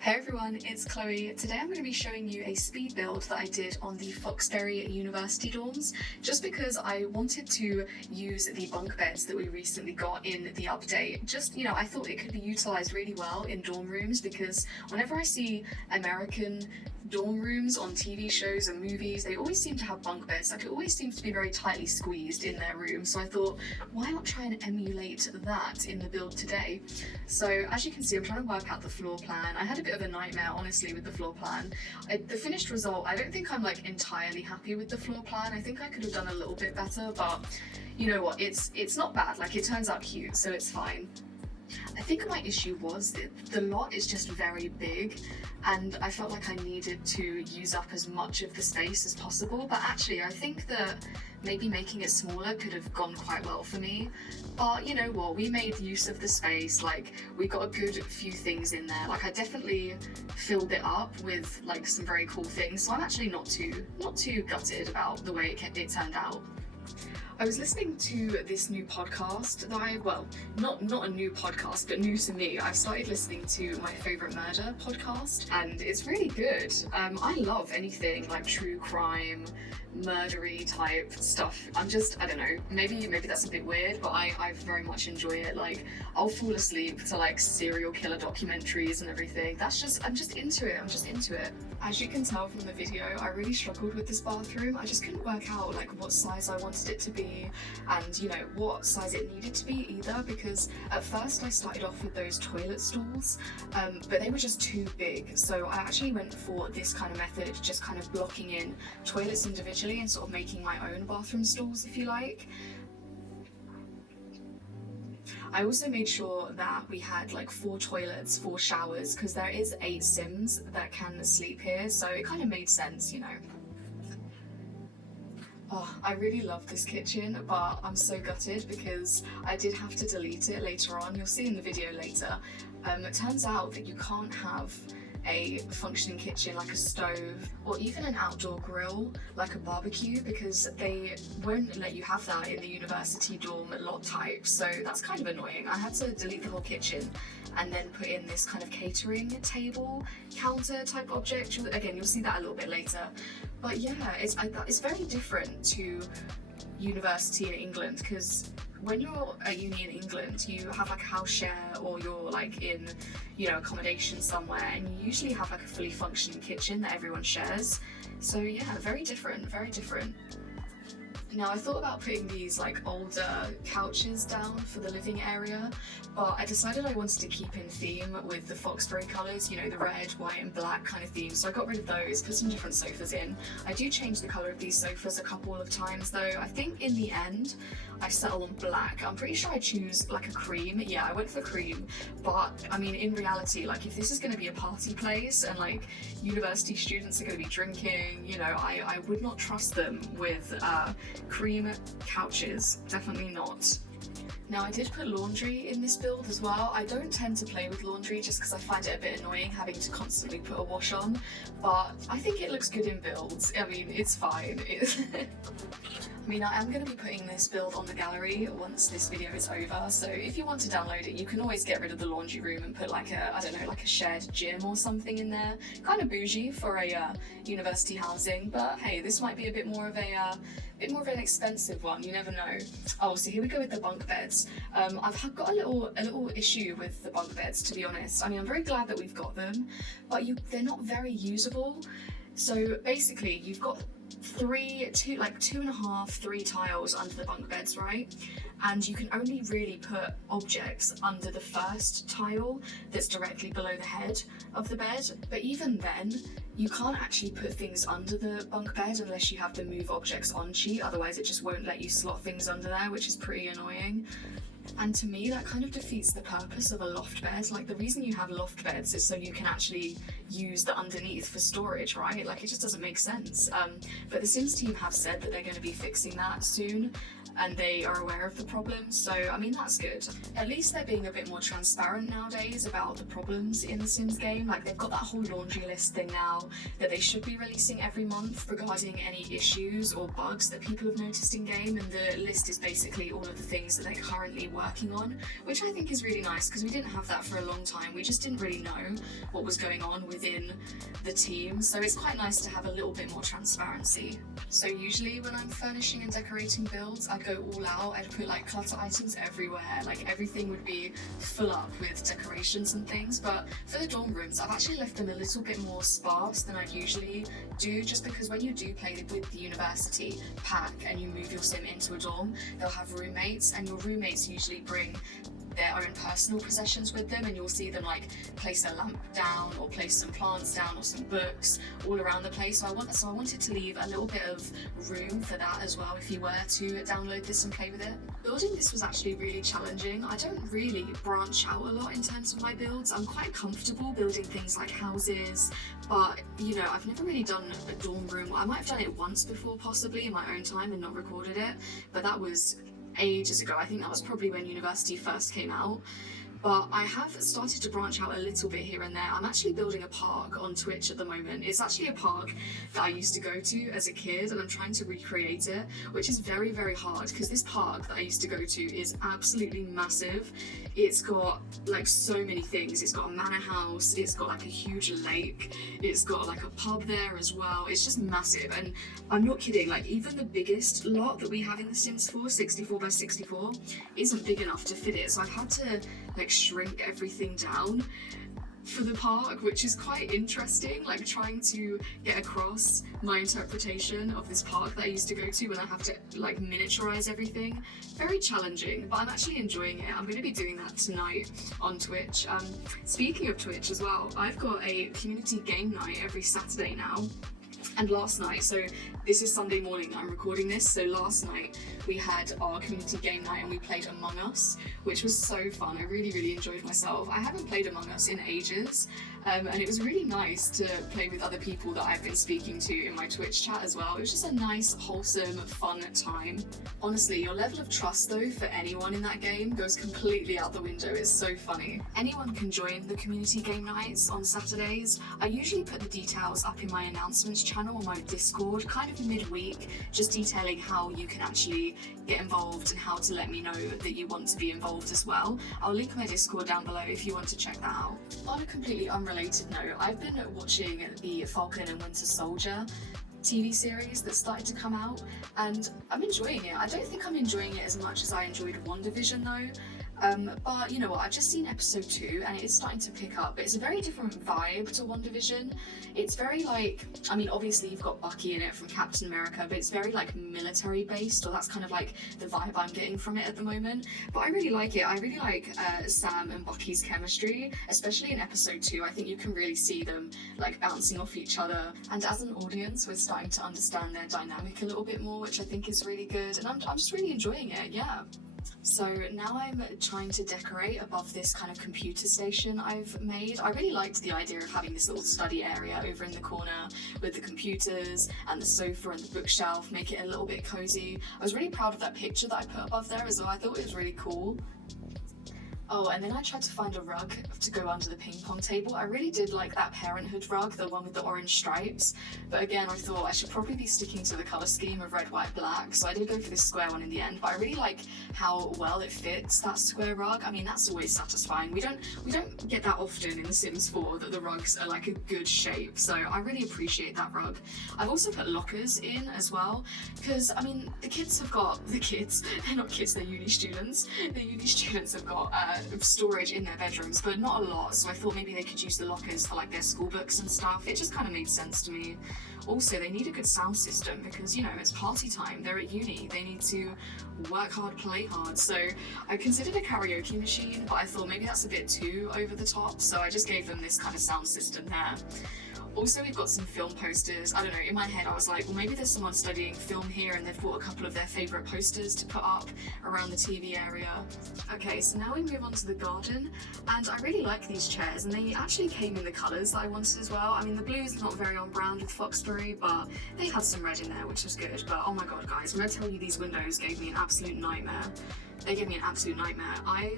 Hey everyone, it's Chloe. Today I'm going to be showing you a speed build that I did on the Foxbury university dorms, just because I wanted to use the bunk beds that we recently got in the update. I thought it could be utilized really well in dorm rooms, because whenever I see American dorm rooms on TV shows and movies, they always seem to have bunk beds. Like, it always seems to be very tightly squeezed in their room. So I thought, why not try and emulate that in the build today? So as you can see, I'm trying to work out the floor plan. I had a bit of a nightmare, honestly, with the floor plan. The finished result, I don't think I'm like entirely happy with the floor plan. I think I could have done a little bit better, but you know what, it's not bad. Like, it turns out cute, so it's fine. I think my issue was that the lot is just very big, and I felt like I needed to use up as much of the space as possible, but actually I think that maybe making it smaller could have gone quite well for me. But you know what, we made use of the space. Like, we got a good few things in there. Like, I definitely filled it up with like some very cool things, so I'm actually not too gutted about the way it turned out. I was listening to this new podcast that not a new podcast, but new to me. I've started listening to My Favorite Murder podcast, and it's really good. I love anything like true crime, murdery type stuff. I don't know, maybe that's a bit weird, but I very much enjoy it. Like, I'll fall asleep to like serial killer documentaries and everything. I'm just into it. As you can tell from the video, I really struggled with this bathroom. I just couldn't work out like what size I wanted it to be, and you know, what size it needed to be either, because at first I started off with those toilet stalls, but they were just too big. So I actually went for this kind of method, just kind of blocking in toilets individually and sort of making my own bathroom stalls, if you like. I also made sure that we had like 4 toilets, 4 showers, because there is 8 Sims that can sleep here, so it kind of made sense, you know. Oh, I really love this kitchen, but I'm so gutted because I did have to delete it later on. You'll see in the video later. It turns out that you can't have a functioning kitchen like a stove or even an outdoor grill like a barbecue, because they won't let you have that in the university dorm lot type, so that's kind of annoying. I had to delete the whole kitchen and then put in this kind of catering table counter type object. Again, you'll see that a little bit later, but yeah, it's very different to university in England, because when you're at uni in England, you have like a house share, or you're like in, you know, accommodation somewhere, and you usually have like a fully functioning kitchen that everyone shares. So yeah, very different. Now, I thought about putting these like older couches down for the living area, but I decided I wanted to keep in theme with the Foxbury colours, you know, the red, white and black kind of theme, so I got rid of those, put some different sofas in. I do change the colour of these sofas a couple of times though. I think in the end I settle on black. I'm pretty sure I choose like a cream. Yeah, I went for cream, but I mean, in reality, like, if this is going to be a party place and like university students are going to be drinking, you know, I would not trust them with cream couches, definitely not. Now, I did put laundry in this build as well. I don't tend to play with laundry just because I find it a bit annoying having to constantly put a wash on, but I think it looks good in builds. I mean, it's fine. I mean, I am going to be putting this build on the gallery once this video is over, so if you want to download it, you can always get rid of the laundry room and put like a, I don't know, like a shared gym or something in there. Kind of bougie for a university housing, but hey, this might be a bit more of an expensive one, you never know. Oh, so here we go with the bunk beds. I've got a little issue with the bunk beds, to be honest. I mean, I'm very glad that we've got them, but they're not very usable. So basically, you've got 2.5, 3 tiles under the bunk beds, right? And you can only really put objects under the first tile that's directly below the head of the bed. But even then, you can't actually put things under the bunk bed unless you have the move objects on sheet, otherwise it just won't let you slot things under there, which is pretty annoying. And to me, that kind of defeats the purpose of a loft bed. Like, the reason you have loft beds is so you can actually use the underneath for storage, right? Like, it just doesn't make sense. But the Sims team have said that they're going to be fixing that soon. and they are aware of the problems, so I mean that's good. At least they're being a bit more transparent nowadays about the problems in the Sims game. Like they've got that whole laundry list thing now that they should be releasing every month regarding any issues or bugs that people have noticed in game, and the list is basically all of the things that they're currently working on, which I think is really nice because we didn't have that for a long time. We just didn't really know what was going on within the team, so it's quite nice to have a little bit more transparency. So usually when I'm furnishing and decorating builds, I'd go all out. I'd put like clutter items everywhere, like everything would be full up with decorations and things. But for the dorm rooms, I've actually left them a little bit more sparse than I'd usually do, just because when you do play with the university pack and you move your sim into a dorm, they'll have roommates, and your roommates usually bring their own personal possessions with them, and you'll see them like place a lamp down or place some plants down or some books all around the place. So I wanted to leave a little bit of room for that as well if you were to download this and play with it. Building this was actually really challenging. I don't really branch out a lot in terms of my builds. I'm quite comfortable building things like houses, but you know, I've never really done a dorm room. I might have done it once before possibly in my own time and not recorded it, but that was ages ago. I think that was probably when university first came out. But I have started to branch out a little bit here and there. I'm actually building a park on Twitch at the moment. It's actually a park that I used to go to as a kid, and I'm trying to recreate it, which is very, very hard because this park that I used to go to is absolutely massive. It's got like so many things. It's got a manor house, it's got like a huge lake, it's got like a pub there as well. It's just massive, and I'm not kidding, like even the biggest lot that we have in The Sims 4, 64 by 64, isn't big enough to fit it. So I've had to like shrink everything down for the park, which is quite interesting, like trying to get across my interpretation of this park that I used to go to when I have to like miniaturize everything. Very challenging, but I'm actually enjoying it. I'm going to be doing that tonight on Twitch. Speaking of Twitch as well, I've got a community game night every Saturday now. And last night, so this is Sunday morning that I'm recording this, so last night we had our community game night and we played Among Us, which was so fun. I really, really enjoyed myself. I haven't played Among Us in ages, and it was really nice to play with other people that I've been speaking to in my Twitch chat as well. It was just a nice, wholesome, fun time. Honestly, your level of trust though for anyone in that game goes completely out the window. It's so funny. Anyone can join the community game nights on Saturdays. I usually put the details up in my announcements channel on my Discord, kind of midweek, just detailing how you can actually get involved and how to let me know that you want to be involved as well. I'll link my Discord down below if you want to check that out. On a completely unrelated note, I've been watching the Falcon and Winter Soldier TV series that started to come out, and I'm enjoying it. I don't think I'm enjoying it as much as I enjoyed WandaVision though. But you know what, I've just seen episode 2 and it is starting to pick up. It's a very different vibe to WandaVision. It's very like, I mean obviously you've got Bucky in it from Captain America, but it's very like military based, or that's kind of like the vibe I'm getting from it at the moment. But I really like it. I really like Sam and Bucky's chemistry, especially in episode 2. I think you can really see them like bouncing off each other, and as an audience we're starting to understand their dynamic a little bit more, which I think is really good, and I'm just really enjoying it, yeah. So now I'm trying to decorate above this kind of computer station I've made. I really liked the idea of having this little study area over in the corner with the computers and the sofa and the bookshelf, make it a little bit cozy. I was really proud of that picture that I put above there as well. I thought it was really cool. Oh, and then I tried to find a rug to go under the ping pong table. I really did like that Parenthood rug, the one with the orange stripes. But again, I thought I should probably be sticking to the colour scheme of red, white, black. So I did go for this square one in the end. But I really like how well it fits, that square rug. I mean, that's always satisfying. We don't get that often in The Sims 4 that the rugs are like a good shape. So I really appreciate that rug. I've also put lockers in as well, because I mean, the kids, they're not kids, they're uni students. The uni students have got storage in their bedrooms, but not a lot, so I thought maybe they could use the lockers for like their school books and stuff. It just kind of made sense to me. Also, they need a good sound system because, you know, it's party time, they're at uni, they need to work hard, play hard. So I considered a karaoke machine, but I thought maybe that's a bit too over the top, so I just gave them this kind of sound system there. Also, we've got some film posters. I don't know, in my head I was like, well, maybe there's someone studying film here and they've bought a couple of their favourite posters to put up around the TV area. Okay, so now we move on onto the garden, and I really like these chairs, and they actually came in the colours that I wanted as well. I mean, the blue's not very on brand with Foxbury, but they had some red in there, which was good. But oh my god, guys, when I tell you these windows gave me an absolute nightmare. They gave me an absolute nightmare. I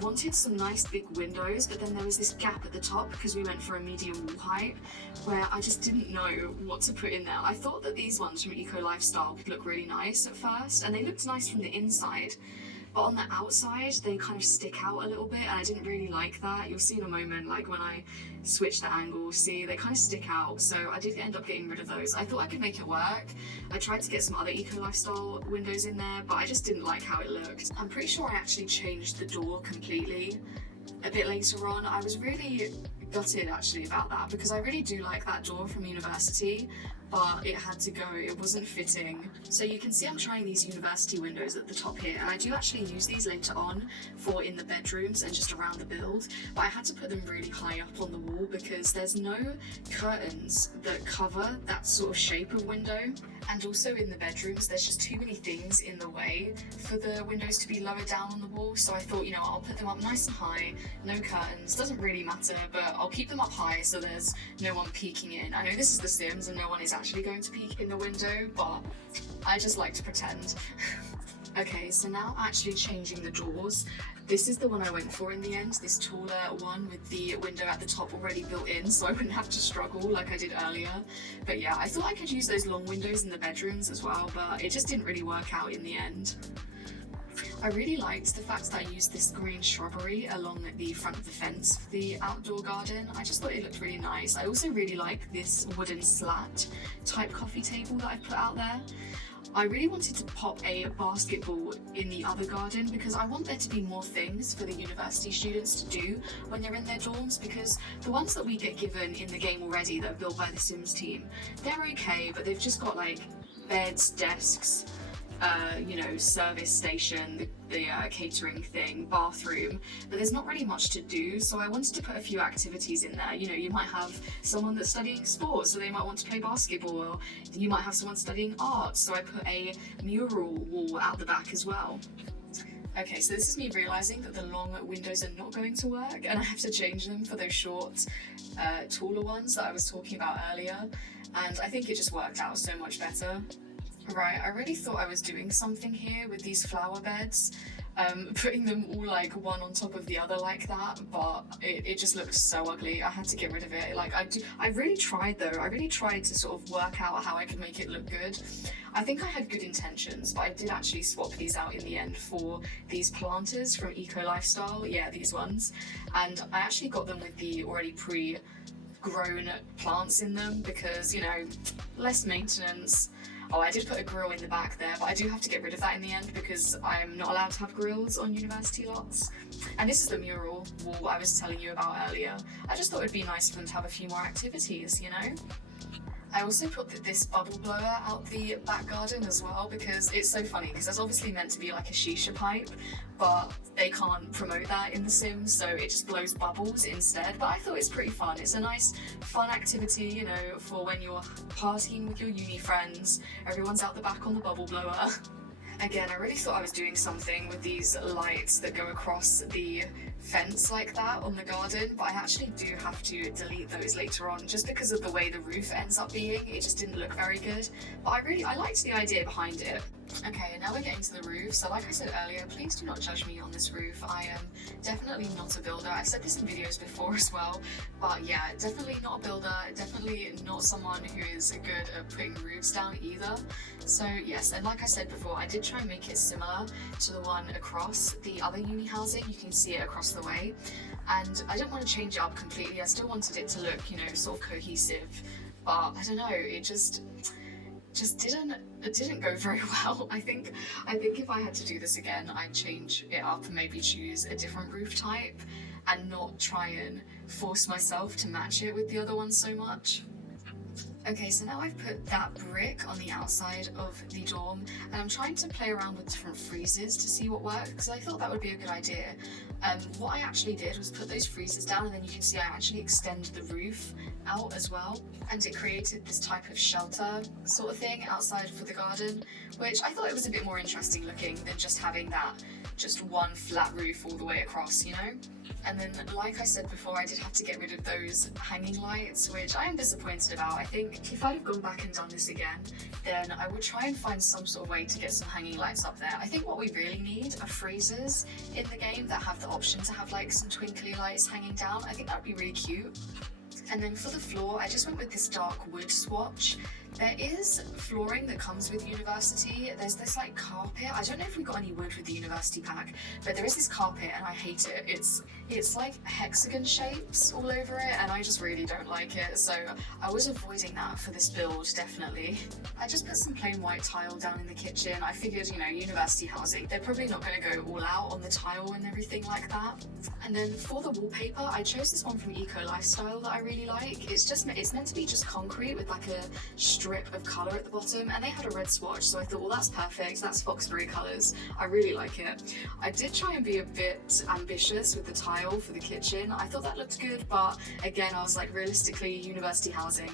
wanted some nice big windows, but then there was this gap at the top because we went for a medium wall height where I just didn't know what to put in there. I thought that these ones from Eco Lifestyle would look really nice at first, and they looked nice from the inside, but on the outside they kind of stick out a little bit, and I didn't really like that. You'll see in a moment, like when I switch the angle, see, they kind of stick out, so I did end up getting rid of those. I thought I could make it work. I tried to get some other Eco Lifestyle windows in there, but I just didn't like how it looked. I'm pretty sure I actually changed the door completely a bit later on. I was really gutted actually about that, because I really do like that door from university, but it had to go, it wasn't fitting. So you can see I'm trying these university windows at the top here, and I do actually use these later on for in the bedrooms and just around the build, but I had to put them really high up on the wall because there's no curtains that cover that sort of shape of window. And also in the bedrooms, there's just too many things in the way for the windows to be lower down on the wall. So I thought, you know, I'll put them up nice and high, no curtains, doesn't really matter, but I'll keep them up high so there's no one peeking in. I know this is The Sims and no one is actually going to peek in the window, but I just like to pretend. Okay, so now actually changing the doors. This is the one I went for in the end, this taller one with the window at the top already built in, so I wouldn't have to struggle like I did earlier. But yeah, I thought I could use those long windows in the bedrooms as well, but it just didn't really work out in the end. I really liked the fact that I used this green shrubbery along the front of the fence for the outdoor garden. I just thought it looked really nice. I also really like this wooden slat type coffee table that I put out there. I really wanted to pop a basketball in the other garden because I want there to be more things for the university students to do when they're in their dorms, because the ones that we get given in the game already that are built by the Sims team, they're okay, but they've just got like beds, desks, you know, service station, the catering thing, bathroom, but there's not really much to do. So I wanted to put a few activities in there. You know, you might have someone that's studying sports, so they might want to play basketball, or you might have someone studying art, so I put a mural wall out the back as well. Okay, so this is me realising that the long windows are not going to work, and I have to change them for those short, taller ones that I was talking about earlier, and I think it just worked out so much better. Right, I really thought I was doing something here with these flower beds, putting them all like one on top of the other like that, but it just looked so ugly. I had to get rid of it. Like I really tried though. I really tried to sort of work out how I could make it look good. I think I had good intentions, but I did actually swap these out in the end for these planters from Eco Lifestyle. Yeah, these ones. And I actually got them with the already pre-grown plants in them because, you know, less maintenance. Oh, I did put a grill in the back there, but I do have to get rid of that in the end because I'm not allowed to have grills on university lots. And this is the mural wall I was telling you about earlier. I just thought it'd be nice for them to have a few more activities, you know? I also put this bubble blower out the back garden as well because it's so funny because there's obviously meant to be like a shisha pipe, but they can't promote that in The Sims, so it just blows bubbles instead. But I thought it's pretty fun. It's a nice fun activity, you know, for when you're partying with your uni friends. Everyone's out the back on the bubble blower. Again, I really thought I was doing something with these lights that go across the fence like that on the garden, but I actually do have to delete those later on just because of the way the roof ends up being. It just didn't look very good, but I liked the idea behind it. Okay, now we're getting to the roof. So like I said earlier, please do not judge me on this roof. I am definitely not a builder. I've said this in videos before as well, but yeah, definitely not a builder, definitely not someone who is good at putting roofs down either. So yes, and like I said before, I did try and make it similar to the one across the other uni housing. You can see it across the way, and I didn't want to change it up completely. I still wanted it to look, you know, sort of cohesive, but I don't know, it just didn't go very well. I think if I had to do this again, I'd change it up and maybe choose a different roof type and not try and force myself to match it with the other one so much. Okay, so now I've put that brick on the outside of the dorm, and I'm trying to play around with different freezes to see what works, because I thought that would be a good idea. What I actually did was put those freezers down, and then you can see I actually extend the roof out as well, and it created this type of shelter sort of thing outside for the garden, which I thought it was a bit more interesting looking than just having that just one flat roof all the way across, you know? And then, like I said before, I did have to get rid of those hanging lights, which I am disappointed about. I think if I'd have gone back and done this again, then I would try and find some sort of way to get some hanging lights up there. I think what we really need are freezers in the game that have the option to have like some twinkly lights hanging down. I think that would be really cute. And then for the floor, I just went with this dark wood swatch. There is flooring that comes with University. There's this like carpet. I don't know if we got any wood with the University pack, but there is this carpet and I hate it. It's like hexagon shapes all over it and I just really don't like it. So I was avoiding that for this build, definitely. I just put some plain white tile down in the kitchen. I figured, you know, university housing, they're probably not going to go all out on the tile and everything like that. And then for the wallpaper, I chose this one from Eco Lifestyle that I really like. It's meant to be just concrete with like a strip of colour at the bottom, and they had a red swatch, so I thought, well, that's perfect, that's Foxbury colours, I really like it. I did try and be a bit ambitious with the tile for the kitchen. I thought that looked good, but again, I was like, realistically, university housing,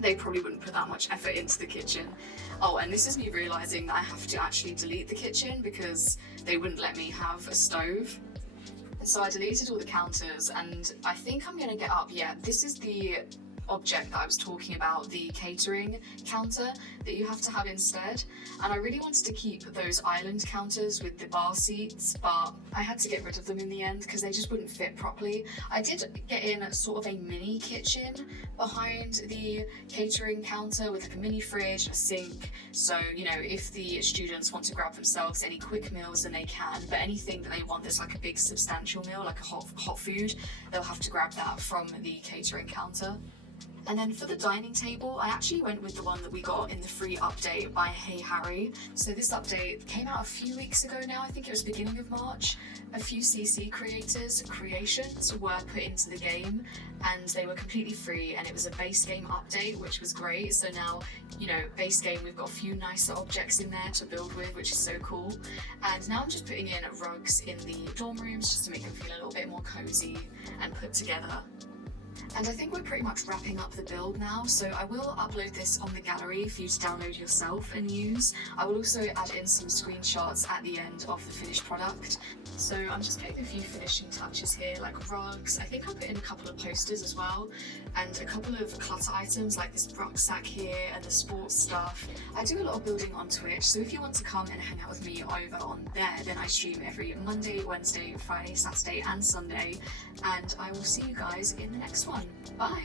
they probably wouldn't put that much effort into the kitchen. Oh, and this is me realising that I have to actually delete the kitchen because they wouldn't let me have a stove. So I deleted all the counters, and I think I'm gonna get up, yeah, this is the object that I was talking about, the catering counter that you have to have instead. And I really wanted to keep those island counters with the bar seats, but I had to get rid of them in the end because they just wouldn't fit properly. I did get in sort of a mini kitchen behind the catering counter with like a mini fridge, a sink, so you know, if the students want to grab themselves any quick meals then they can, but anything that they want that's like a big substantial meal, like a hot food, they'll have to grab that from the catering counter. And then for the dining table, I actually went with the one that we got in the free update by Hey Harry. So this update came out a few weeks ago now, I think it was beginning of March. A few CC creations were put into the game and they were completely free, and it was a base game update, which was great. So now, you know, base game, we've got a few nicer objects in there to build with, which is so cool. And now I'm just putting in rugs in the dorm rooms just to make them feel a little bit more cozy and put together. And I think we're pretty much wrapping up the build now, so I will upload this on the gallery for you to download yourself and use. I will also add in some screenshots at the end of the finished product. So I'm just putting a few finishing touches here, like rugs. I think I put in a couple of posters as well, and a couple of clutter items like this rucksack here and the sports stuff. I do a lot of building on Twitch, so if you want to come and hang out with me over on there, then I stream every Monday, Wednesday, Friday, Saturday and Sunday, and I will see you guys in the next one. Bye!